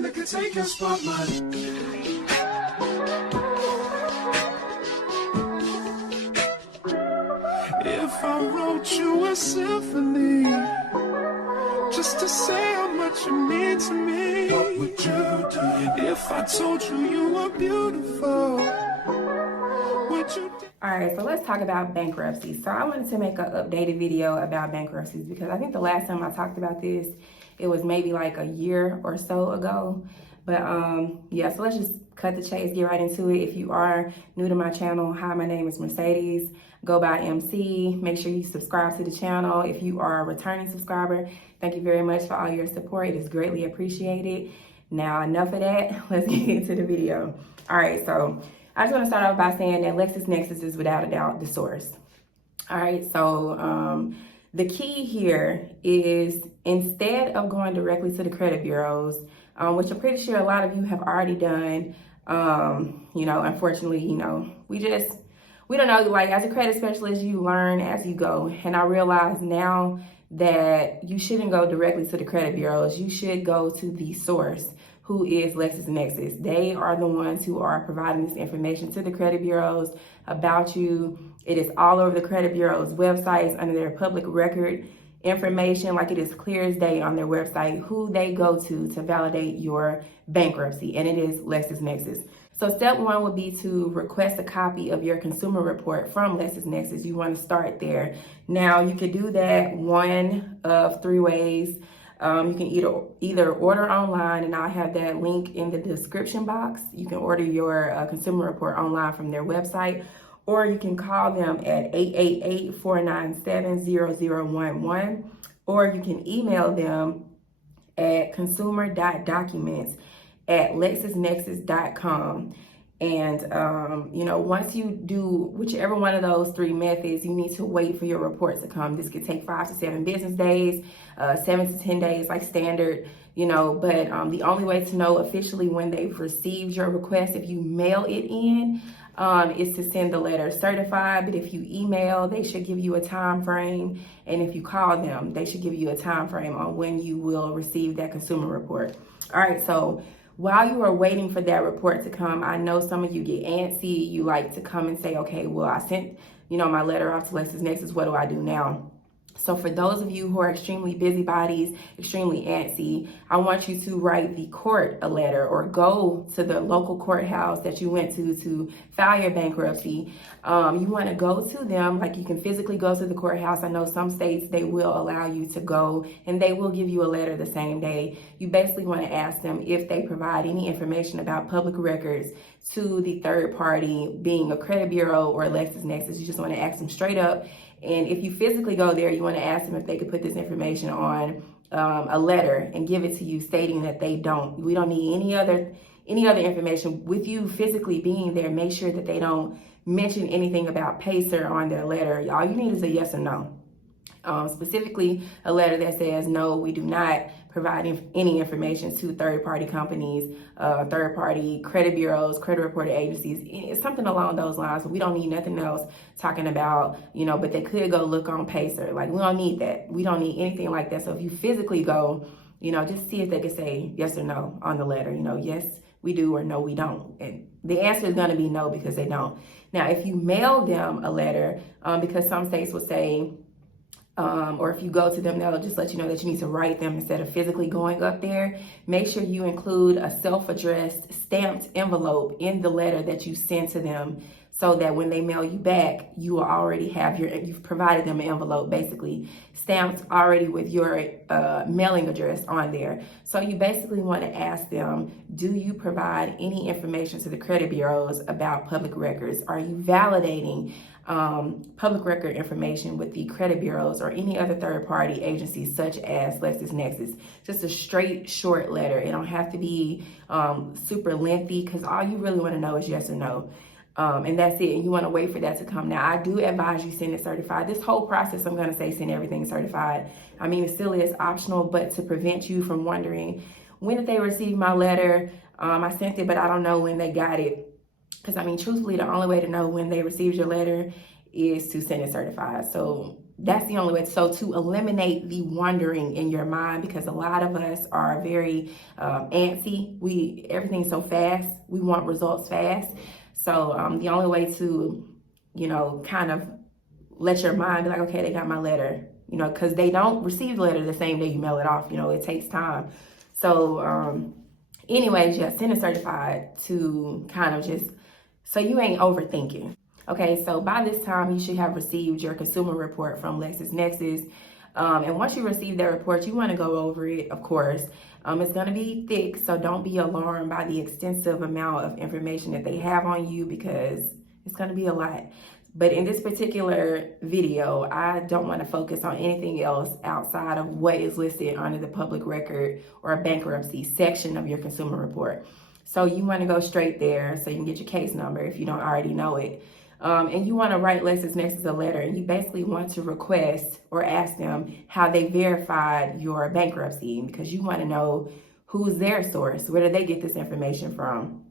one that can take your spotlight. If I wrote you a symphony, just to say how much you mean to me, what would you do? If I told you you were beautiful, would you do? All right, so let's talk about bankruptcy. So I wanted to make an updated video about bankruptcies because I think the last time I talked about this, it was maybe like a year or so ago. But yeah, so let's just cut the chase, get right into it. If you are new to my channel, hi, my name is Mercedes. Go by MC. Make sure you subscribe to the channel. If you are a returning subscriber, thank you very much for all your support. It is greatly appreciated. Now, enough of that. Let's get into the video. All right, so I just want to start off by saying that LexisNexis is without a doubt the source. All right, so the key here is instead of going directly to the credit bureaus, which I'm pretty sure a lot of you have already done, you know, unfortunately, you know, we don't know, like as a credit specialist, you learn as you go. And I realize now that you shouldn't go directly to the credit bureaus. You should go to the source, who is LexisNexis. They are the ones who are providing this information to the credit bureaus about you. It is all over the credit bureaus' websites under their public record information, like it is clear as day on their website who they go to validate your bankruptcy, and it is LexisNexis. So step one would be to request a copy of your consumer report from LexisNexis. You want to start there. Now you could do that one of three ways. You can either order online, and I'll have that link in the description box. You can order your consumer report online from their website, or you can call them at 888-497-0011, or you can email them at consumer.documents@lexisnexis.com. And, you know, once you do whichever one of those three methods, you need to wait for your report to come. This could take 5 to 7 business days, 7 to 10 days, like standard, you know, but the only way to know officially when they've received your request, if you mail it in, is to send the letter certified. But if you email, they should give you a time frame. And if you call them, they should give you a time frame on when you will receive that consumer report. All right, so while you are waiting for that report to come, I know some of you get antsy. You like to come and say, okay, well, I sent, you know, my letter off to LexisNexis. What do I do now? So for those of you who are extremely busybodies, extremely antsy, I want you to write the court a letter, or go to the local courthouse that you went to file your bankruptcy. You want to go to them, like you can physically go to the courthouse. I know some states, they will allow you to go and they will give you a letter the same day. You basically want to ask them if they provide any information about public records to the third party, being a credit bureau or LexisNexis. You just want to ask them straight up. And if you physically go there, you want to ask them if they could put this information on a letter and give it to you, stating that they don't. We don't need any other information. With you physically being there, make sure that they don't mention anything about PACER on their letter. All you need is a yes or no. Specifically, a letter that says, no, we do not provide any information to third-party companies, third-party credit bureaus, credit reporting agencies. It's something along those lines. We don't need nothing else talking about, you know, but they could go look on PACER. Like, we don't need that. We don't need anything like that. So if you physically go, you know, just see if they can say yes or no on the letter. You know, yes, we do, or no, we don't. And the answer is going to be no, because they don't. Now, if you mail them a letter, because some states will say, or if you go to them, they'll just let you know that you need to write them instead of physically going up there. Make sure you include a self-addressed stamped envelope in the letter that you send to them, so that when they mail you back, you will already have you've provided them an envelope, basically stamped already with your mailing address on there. So you basically want to ask them, do you provide any information to the credit bureaus about public records? Are you validating public record information with the credit bureaus or any other third-party agencies such as LexisNexis? Just a straight, short letter. It don't have to be super lengthy, because all you really want to know is yes or no. And that's it. And you want to wait for that to come. Now, I do advise you send it certified. This whole process, I'm going to say send everything certified. I mean, it still is optional, but to prevent you from wondering, when did they receive my letter? I sent it, but I don't know when they got it. Because, I mean, truthfully, the only way to know when they received your letter is to send it certified. So That's the only way. So to eliminate the wondering in your mind, because a lot of us are very antsy. Everything's so fast. We want results fast. So the only way to, kind of let your mind be like, okay, they got my letter, because they don't receive the letter the same day you mail it off. It takes time. So anyways, yeah, send it certified to kind of just, so you ain't overthinking. Okay, so by this time, you should have received your consumer report from LexisNexis. And once you receive that report, you want to go over it, of course. It's going to be thick, so don't be alarmed by the extensive amount of information that they have on you, because it's going to be a lot. But in this particular video, I don't want to focus on anything else outside of what is listed under the public record or bankruptcy section of your consumer report. So you want to go straight there so you can get your case number if you don't already know it. And you want to write LexisNexis a letter, and you basically want to request or ask them how they verified your bankruptcy, because you want to know who's their source, where did they get this information from?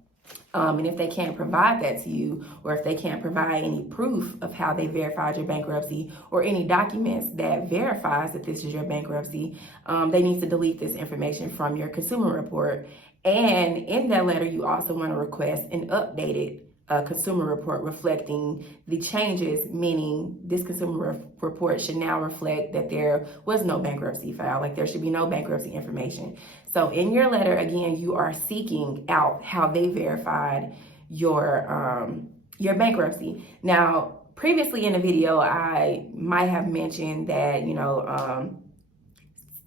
And if they can't provide that to you, or if they can't provide any proof of how they verified your bankruptcy or any documents that verifies that this is your bankruptcy, they need to delete this information from your consumer report. And in that letter, you also want to request an updated consumer report reflecting the changes, meaning this consumer report should now reflect that there was no bankruptcy filed, like there should be no bankruptcy information. So in your letter, again, you are seeking out how they verified your bankruptcy. Now, previously in the video, I might have mentioned that,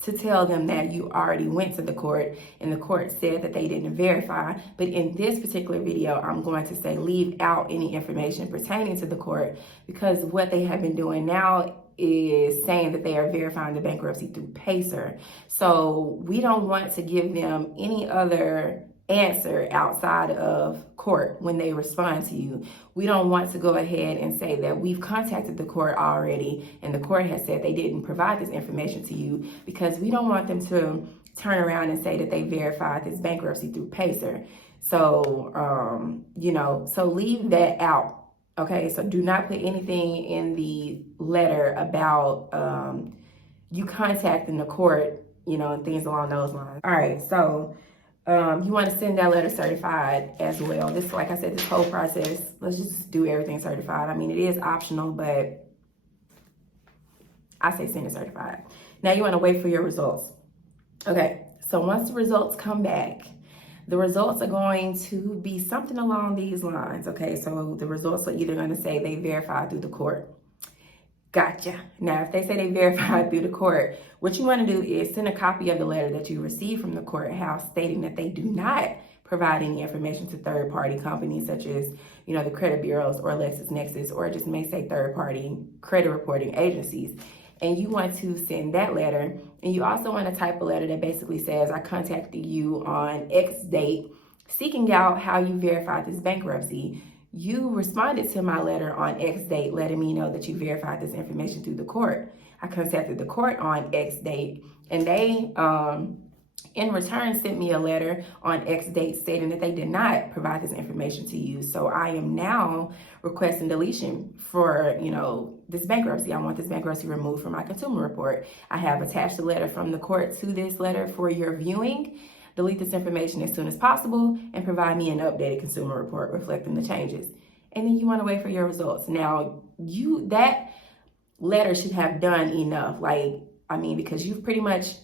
to tell them that you already went to the court and the court said that they didn't verify. But in this particular video, I'm going to say leave out any information pertaining to the court, because what they have been doing now is saying that they are verifying the bankruptcy through PACER. So we don't want to give them any other answer outside of court when they respond to you. We don't want to go ahead and say that we've contacted the court already and the court has said they didn't provide this information to you, because we don't want them to turn around and say that they verified this bankruptcy through PACER. So, so leave that out. Okay, so do not put anything in the letter about you contacting the court, and things along those lines. All right, so you want to send that letter certified as well. This, like I said, this whole process, let's just do everything certified. I mean, it is optional, but I say send it certified. Now you want to wait for your results. Okay, so once the results come back, the results are going to be something along these lines. Okay, so the results are either going to say they verified through the court. Gotcha. Now, if they say they verified through the court, what you want to do is send a copy of the letter that you received from the courthouse stating that they do not provide any information to third-party companies such as, the credit bureaus or LexisNexis, or it just may say third-party credit reporting agencies. And you want to send that letter. And you also want to type a letter that basically says, I contacted you on X date, seeking out how you verified this bankruptcy. You responded to my letter on X date, letting me know that you verified this information through the court. I contacted the court on X date, and they, in return, sent me a letter on X date stating that they did not provide this information to you. So I am now requesting deletion for, this bankruptcy. I want this bankruptcy removed from my consumer report. I have attached a letter from the court to this letter for your viewing. Delete this information as soon as possible and provide me an updated consumer report reflecting the changes. And then you want to wait for your results. Now, that letter should have done enough. Because you've pretty much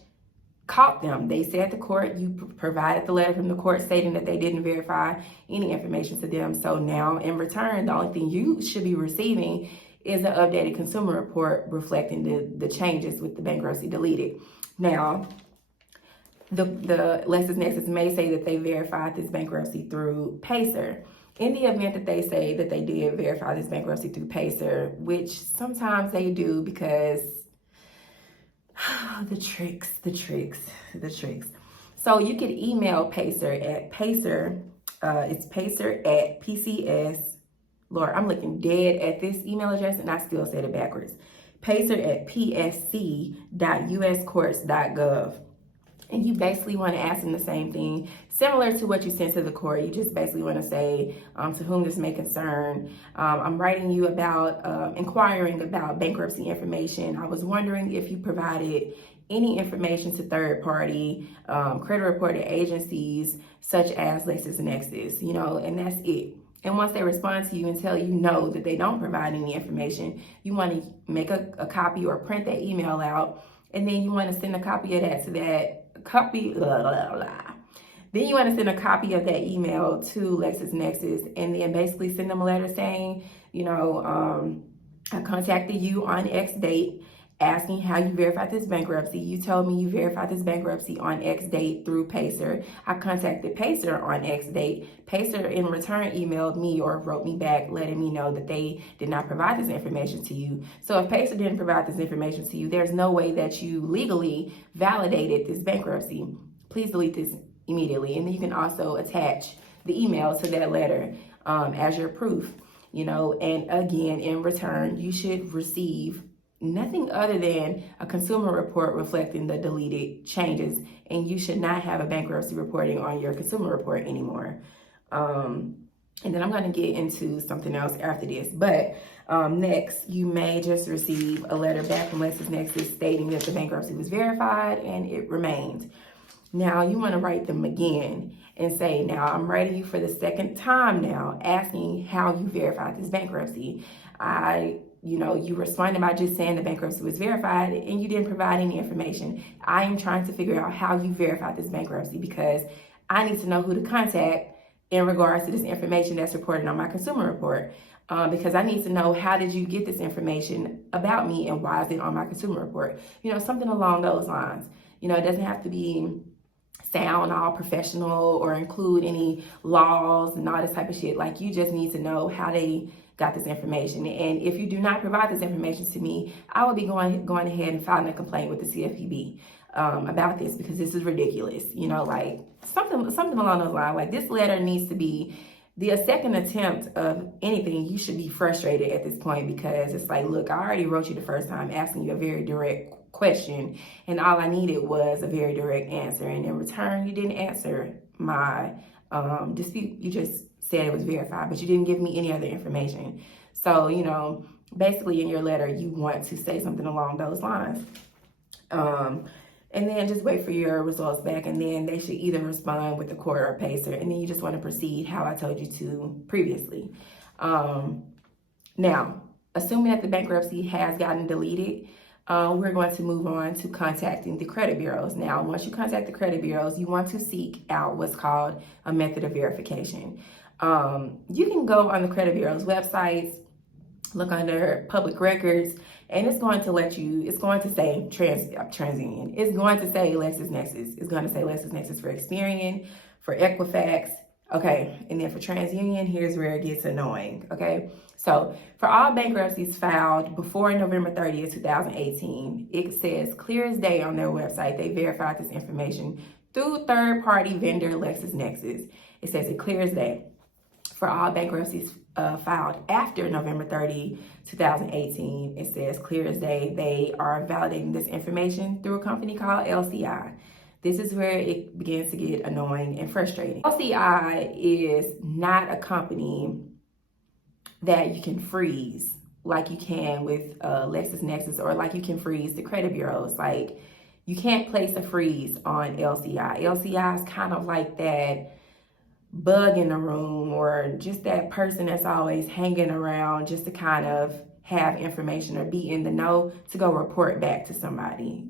caught them. They said the court, you provided the letter from the court stating that they didn't verify any information to them. So now in return, the only thing you should be receiving is an updated consumer report reflecting the changes with the bankruptcy deleted. Now, the LexisNexis may say that they verified this bankruptcy through PACER. In the event that they say that they did verify this bankruptcy through PACER, which sometimes they do because the tricks. So you can email PACER at PACER, it's PACER at PCS. Lord, I'm looking dead at this email address and I still said it backwards. PACER at psc.uscourts.gov. And you basically want to ask them the same thing, similar to what you sent to the court. You just basically want to say, to whom this may concern, I'm writing you about inquiring about bankruptcy information. I was wondering if you provided any information to third-party credit reporting agencies such as LexisNexis, and that's it. And once they respond to you and tell you no, that they don't provide any information, you want to make a copy or print that email out, and then you want to send a copy of that to that copy, blah, blah, blah. Then you want to send a copy of that email to LexisNexis, and then basically send them a letter saying, I contacted you on X date, asking how you verified this bankruptcy. You told me you verified this bankruptcy on X date through Pacer. I contacted Pacer on X date. Pacer in return emailed me or wrote me back letting me know that they did not provide this information to you. So if Pacer didn't provide this information to you, there's no way that you legally validated this bankruptcy. Please delete this immediately. And then you can also attach the email to that letter as your proof, and again, in return, you should receive nothing other than a consumer report reflecting the deleted changes, and you should not have a bankruptcy reporting on your consumer report anymore. And then I'm going to get into something else after this, but next, you may just receive a letter back from LexisNexis stating that the bankruptcy was verified and it remained. Now, you want to write them again and say, now I'm writing you for the second time now, asking how you verified this bankruptcy. You responded by just saying the bankruptcy was verified and you didn't provide any information. I am trying to figure out how you verified this bankruptcy because I need to know who to contact in regards to this information that's reported on my consumer report. Because I need to know, how did you get this information about me and why is it on my consumer report? Something along those lines. It doesn't have to be sound all professional or include any laws and all this type of shit. Like, you just need to know how they got this information. And if you do not provide this information to me, I will be going ahead and filing a complaint with the CFPB about this, because this is ridiculous. Like something along those lines. Like, this letter needs to be the second attempt of anything. You should be frustrated at this point, because it's like, look, I already wrote you the first time asking you a very direct question, and all I needed was a very direct answer, and in return you didn't answer my dispute. You just said it was verified, but you didn't give me any other information. So basically in your letter you want to say something along those lines, and then just wait for your results back, and then they should either respond with the court or Pacer, and then you just want to proceed how I told you to previously. Now, assuming that the bankruptcy has gotten deleted, we're going to move on to contacting the credit bureaus. Now, once you contact the credit bureaus, you want to seek out what's called a method of verification. You can go on the credit bureau's websites, look under public records, and it's going to say TransUnion. It's going to say LexisNexis. It's going to say LexisNexis for Experian, for Equifax. Okay, and then for TransUnion, here's where it gets annoying. Okay, so for all bankruptcies filed before November 30th, 2018, it says clear as day on their website they verified this information through third-party vendor LexisNexis. It says it clear as day. For all bankruptcies filed after November 30, 2018, it says clear as day they are validating this information through a company called LCI. This is where it begins to get annoying and frustrating. LCI is not a company that you can freeze like you can with LexisNexis, or like you can freeze the credit bureaus. Like, you can't place a freeze on LCI. LCI is kind of like that bug in the room, or just that person that's always hanging around just to kind of have information or be in the know to go report back to somebody.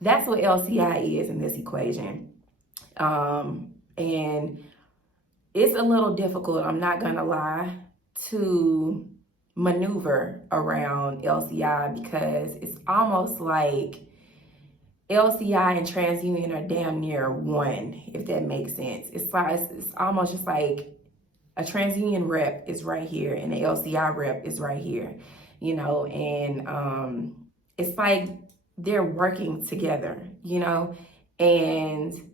That's what LCI is in this equation. And it's a little difficult, I'm not gonna lie, to maneuver around LCI, because it's almost like LCI and TransUnion are damn near one, if that makes sense. It's almost just like a TransUnion rep is right here and the LCI rep is right here, and it's like they're working together, and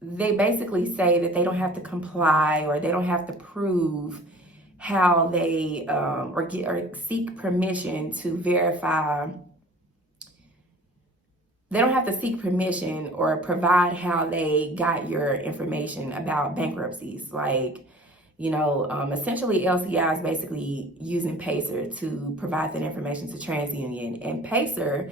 they basically say that they don't have to comply, or they don't have to prove how they or seek permission to verify they don't have to seek permission or provide how they got your information about bankruptcies. Like, essentially LCI is basically using Pacer to provide that information to TransUnion. And Pacer,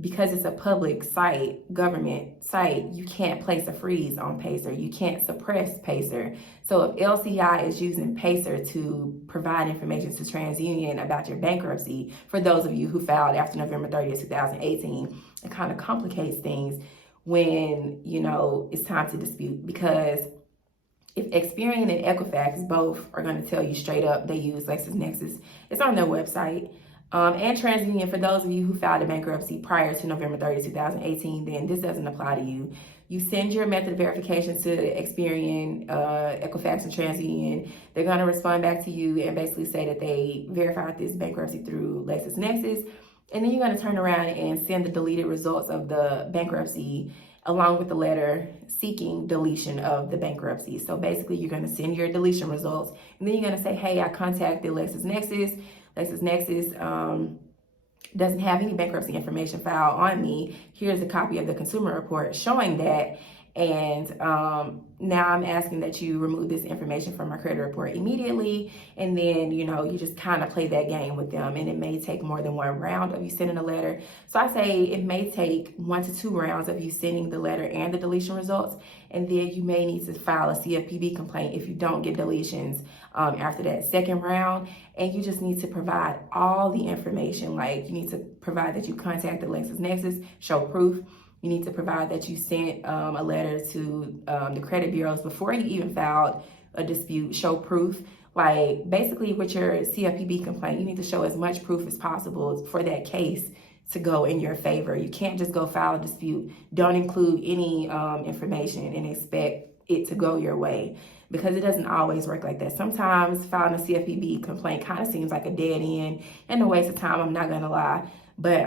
because it's a public site, government site, you can't place a freeze on Pacer. You can't suppress Pacer. So if LCI is using Pacer to provide information to TransUnion about your bankruptcy, for those of you who filed after November 30th, 2018, it kind of complicates things when, it's time to dispute. Because if Experian and Equifax both are going to tell you straight up they use LexisNexis, it's on their website. And TransUnion, for those of you who filed a bankruptcy prior to November 30, 2018, then this doesn't apply to you. You send your method of verification to Experian, Equifax, and TransUnion. They're going to respond back to you and basically say that they verified this bankruptcy through LexisNexis. And then you're going to turn around and send the deleted results of the bankruptcy along with the letter seeking deletion of the bankruptcy. So basically, you're going to send your deletion results, and then you're going to say, hey, I contacted LexisNexis. LexisNexis doesn't have any bankruptcy information filed on me. Here's a copy of the consumer report showing that. And now I'm asking that you remove this information from my credit report immediately. And then, you just kind of play that game with them. And it may take more than one round of you sending a letter. So I say it may take 1 to 2 rounds of you sending the letter and the deletion results. And then you may need to file a CFPB complaint if you don't get deletions after that second round. And you just need to provide all the information. Like, you need to provide that you contacted LexisNexis, show proof. You need to provide that you sent a letter to the credit bureaus before you even filed a dispute, show proof. Like, basically with your CFPB complaint, you need to show as much proof as possible for that case to go in your favor. You can't just go file a dispute, don't include any information and expect it to go your way, because it doesn't always work like that. Sometimes filing a CFPB complaint kind of seems like a dead end and a waste of time, I'm not gonna lie. But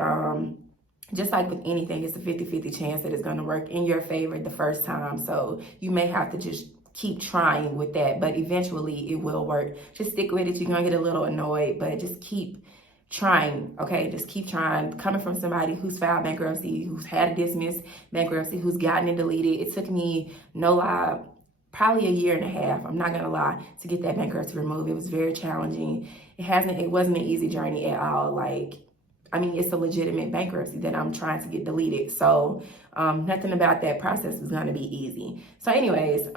just like with anything, it's a 50-50 chance that it's going to work in your favor the first time. So you may have to just keep trying with that, but eventually it will work. Just stick with it. You're going to get a little annoyed, but just keep trying, okay? Just keep trying. Coming from somebody who's filed bankruptcy, who's had a dismissed bankruptcy, who's gotten it deleted. It took me, no lie, probably 1.5 years, I'm not going to lie, to get that bankruptcy removed. It was very challenging. It wasn't an easy journey at all. It's a legitimate bankruptcy that I'm trying to get deleted. So nothing about that process is going to be easy. So anyways,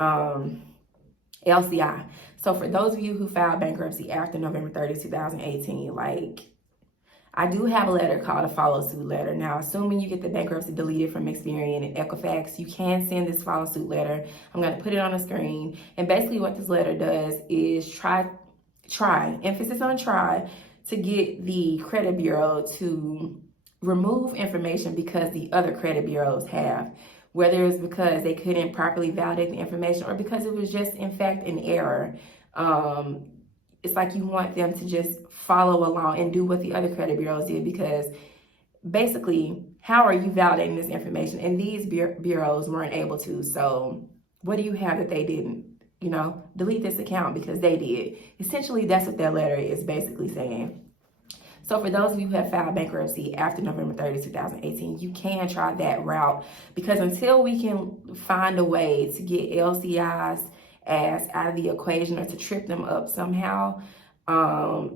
LCI. So for those of you who filed bankruptcy after November 30, 2018, I do have a letter called a follow suit letter. Now, assuming you get the bankruptcy deleted from Experian and Equifax, you can send this follow suit letter. I'm going to put it on the screen. And basically what this letter does is try, emphasis on try, to get the credit bureau to remove information because the other credit bureaus have, whether it's because they couldn't properly validate the information or because it was just in fact an error. It's like you want them to just follow along and do what the other credit bureaus did, because basically, how are you validating this information? And these bureaus weren't able to. So what do you have that they didn't? Delete this account because they did. Essentially, that's what that letter is basically saying. So for those of you who have filed bankruptcy after November 30, 2018, you can try that route, because until we can find a way to get LCI's ass out of the equation or to trip them up somehow,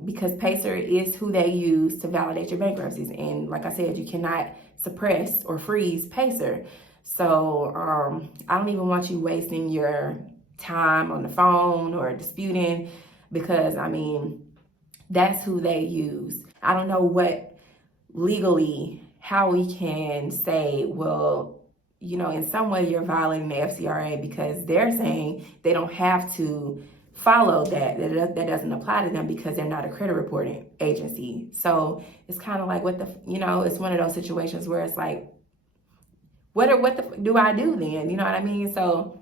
because Pacer is who they use to validate your bankruptcies. And like I said, you cannot suppress or freeze Pacer. So I don't even want you wasting your time on the phone or disputing, because that's who they use. I don't know what legally, how we can say, well, in some way you're violating the FCRA, because they're saying they don't have to follow that doesn't apply to them because they're not a credit reporting agency. So it's kind of like, it's one of those situations where it's like, what do I do then? You know what I mean? So,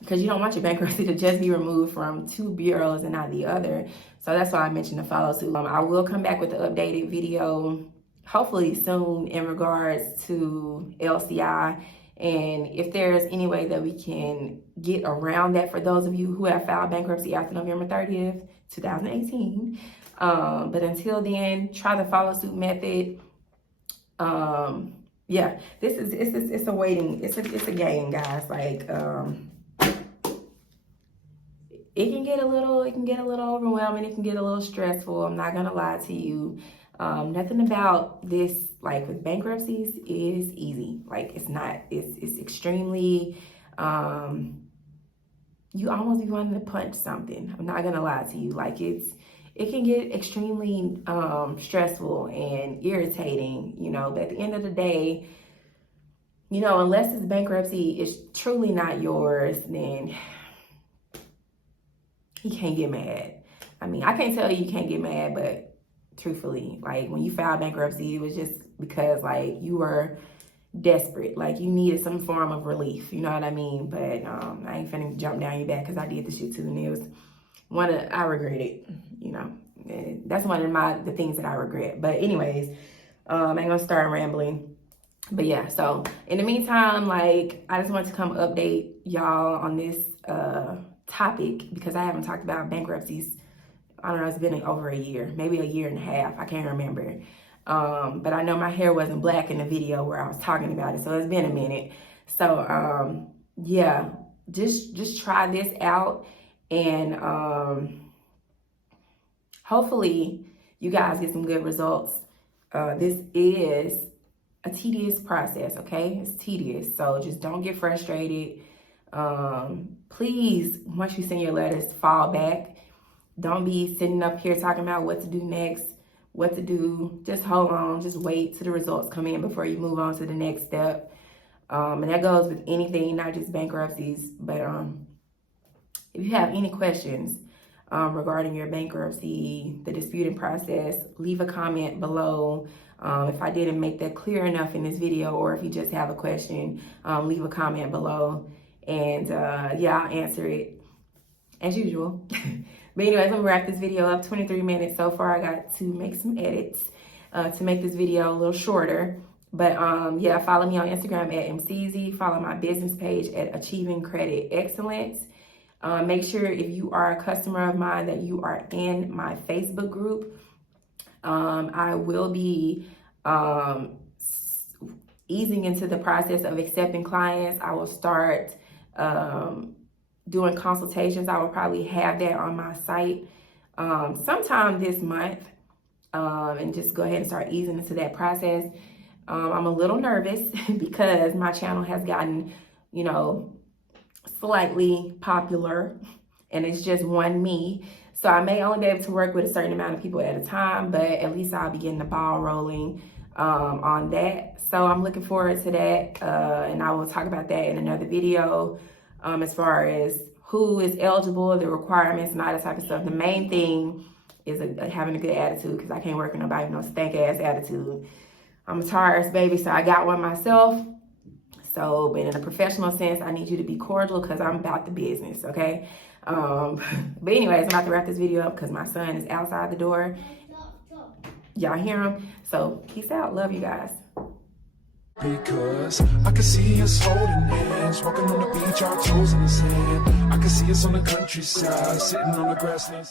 because you don't want your bankruptcy to just be removed from 2 bureaus and not the other. So that's why I mentioned the follow suit. I will come back with the updated video, hopefully soon, in regards to LCI. And if there's any way that we can get around that for those of you who have filed bankruptcy after November 30th, 2018. But until then, try the follow suit method. yeah, it's a waiting, it's a game, guys. Like, it can get a little overwhelming. It can get a little stressful. I'm not gonna lie to you. Nothing about this, like with bankruptcies, is easy. Like, it's not. It's extremely. You almost be wanting to punch something. I'm not gonna lie to you. Like, it can get extremely stressful and irritating. You know, but at the end of the day, you know, unless this bankruptcy is truly not yours, then you can't get mad. I mean, I can't tell you can't get mad, but truthfully, like, when you filed bankruptcy, it was just because, like, you were desperate. Like, you needed some form of relief. You know what I mean? But I ain't finna jump down your back because I did the shit too, and it was I regret it. You know, and that's one of the things that I regret. But anyways, I ain't gonna start rambling. But yeah, so in the meantime, like, I just wanted to come update y'all on this topic because I haven't talked about bankruptcies. I don't know, it's been over a year, maybe a year and a half. I can't remember. But I know my hair wasn't black in the video where I was talking about it, so it's been a minute. So yeah, just try this out, and hopefully you guys get some good results. This is a tedious process, okay? It's tedious, so just don't get frustrated. Please, once you send your letters, fall back. Don't be sitting up here talking about what to do next, what to do. Just hold on, just wait till the results come in before you move on to the next step. And that goes with anything, not just bankruptcies. But if you have any questions regarding your bankruptcy, the disputing process, leave a comment below. If I didn't make that clear enough in this video, or if you just have a question, leave a comment below. And yeah, I'll answer it as usual. But anyways, I'm gonna wrap this video up. 23 minutes so far. I got to make some edits to make this video a little shorter. But yeah, follow me on Instagram at MCZ. Follow my business page at Achieving Credit Excellence. Make sure if you are a customer of mine that you are in my Facebook group. I will be easing into the process of accepting clients. I will start doing consultations. I will probably have that on my site sometime this month, and just go ahead and start easing into that process. I'm a little nervous because my channel has gotten, you know, slightly popular, and it's just one me. So I may only be able to work with a certain amount of people at a time, but at least I'll be getting the ball rolling on that. So I'm looking forward to that, and I will talk about that in another video. As far as who is eligible, the requirements, and all that type of stuff. The main thing is having a good attitude, because I can't work with nobody with no stank ass attitude. I'm a Taurus, baby, so I got one myself. So, but in a professional sense, I need you to be cordial because I'm about the business, okay? But anyways, I'm about to wrap this video up because my son is outside the door. Y'all hear him? So peace out. Love you guys. Because I can see us holding hands, walking on the beach, our toes in the sand. I can see us on the countryside, sitting on the grasslands.